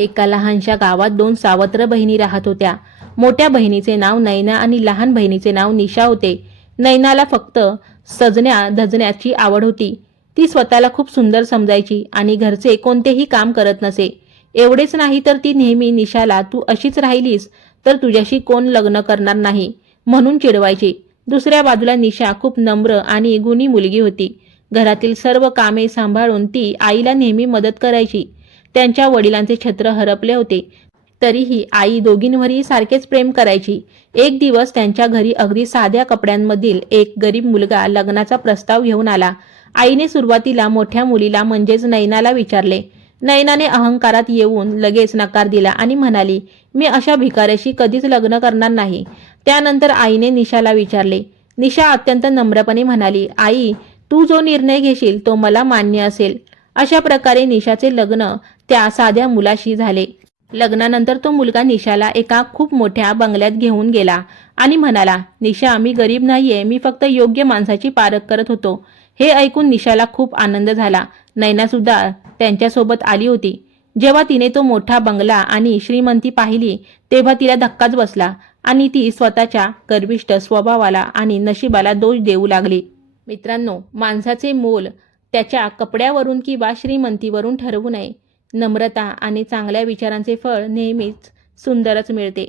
एका लहानशा गावात दोन सावत्र बहिणी राहत होत्या। मोठ्या बहिणीचे नाव नैना आणि लहान बहिणीचे नाव निशा होते। नैनाला फक्त सजण्या धजण्याची आवड होती। ती स्वतःला खूप सुंदर समजायची आणि घरचे कोणतेही काम करत नसे। एवढेच नाही तर ती नेहमी निशाला तू अशीच राहिलीस तर तुझ्याशी कोण लग्न करणार नाही म्हणून चिडवायची। दुसऱ्या बाजूला निशा खूप नम्र आणि गुणी मुलगी होती। घरातील सर्व कामे सांभाळून ती आईला नेहमी मदत करायची। त्यांच्या वडिलांचे छत्र हरपले होते, तरीही आई दोघींवरही सारखेच प्रेम करायची। एक दिवस त्यांच्या घरी अगदी साध्या कपड्यांमधील एक गरीब मुलगा लग्नाचा प्रस्ताव घेऊन आला। आईने सुरुवातीला मोठ्या मुलीला म्हणजेच नैनाला विचारले। नैनाने अहंकारात येऊन लगेच नकार दिला आणि म्हणाली, मी अशा भिकाऱ्याशी कधीच लग्न करणार नाही। त्यानंतर आईने निशाला विचारले। निशा अत्यंत नम्रपणे म्हणाली, आई, तू जो निर्णय घेशील तो मला मान्य असेल। अशा प्रकारे निशाचे लग्न त्या साध्या मुलाशी झाले। लग्नानंतर तो मुलगा निशाला एका खूप मोठ्या बंगल्यात घेऊन गेला आणि म्हणाला, निशा, मी गरीब नाहीये, मी फक्त योग्य माणसाची पारख करत होतो। हे ऐकून निशाला खूप आनंद झाला। नैना सुद्धा त्यांच्यासोबत आली होती। जेव्हा तिने तो मोठा बंगला आणि श्रीमंती पाहिली तेव्हा तिला धक्काच बसला आणि ती स्वतःच्या गर्विष्ठ स्वभावाला आणि नशिबाला दोष देऊ लागली। मित्रांनो, माणसाचे मोल त्याच्या कपड्यावरून किंवा श्रीमंतीवरून ठरवू नये। नम्रता आणि चांगल्या विचारांचे फळ नेहमीच सुंदरच मिळते।